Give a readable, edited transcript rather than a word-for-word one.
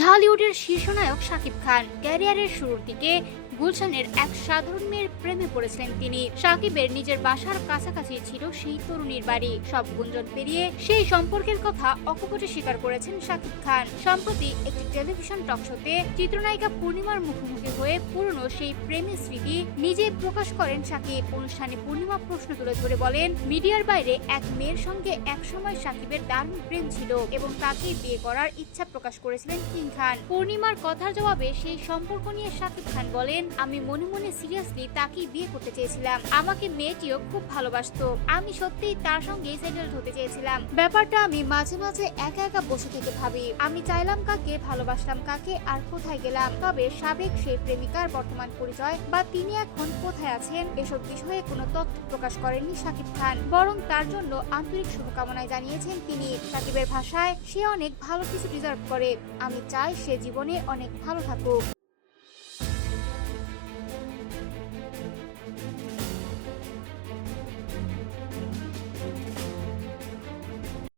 ঢালিউডের শীর্ষনায়ক শাকিব খান ক্যারিয়ারের শুরুর দিকে গুলশানের এক সাধারণ মেয়ের প্রেমে পড়েছিলেন তিনি। শাকিবের নিজের বাসার কাছাকাছি ছিল সেই তরুণীর বাড়ি। সব গুঞ্জন পেরিয়ে সেই সম্পর্কের কথা অকপটে স্বীকার করেছেন শাকিব খান। সম্প্রতি একটি টেলিভিশন টক শোতে চিত্রনায়িকা পূর্ণিমার মুখোমুখি হয়ে পুরনো সেই প্রেমের স্মৃতি নিজেই প্রকাশ করেন শাকিব। অনুষ্ঠানে পূর্ণিমা প্রশ্ন তুলে ধরে বলেন, মিডিয়ার বাইরে এক মেয়ের সঙ্গে একসময় শাকিবের দারুণ প্রেম ছিল এবং তাকে বিয়ে করার ইচ্ছা প্রকাশ করেছিলেন কিং খান। পূর্ণিমার কথার জবাবে সেই সম্পর্ক নিয়ে শাকিব খান বলেন, আমি মনে মনে সিরিয়াসলি তাকে বিয়ে করতে চেয়েছিলাম। আমাকে মেয়েটিও খুব ভালোবাসতো। আমি সত্যিই তার সঙ্গে সেটেলড হতে চেয়েছিলাম। ব্যাপারটা আমি মাঝে মাঝে একা একা বসে থেকে ভাবি, আমি চাইলাম কাকে, ভালোবাসলাম কাকে, আর কোথায় গেলাম। তবে সাবেক সেই প্রেমিকার বর্তমান পরিচয় বা তিনি এখন কোথায় আছেন এসব বিষয়ে কোনো তথ্য প্রকাশ করেননি শাকিব খান, বরং তার জন্য আন্তরিক শুভকামনায় জানিয়েছেন তিনি। শাকিবের ভাষায়, সে অনেক ভালো কিছু ডিজার্ভ করে। আমি চাই সে জীবনে অনেক ভালো থাকুক।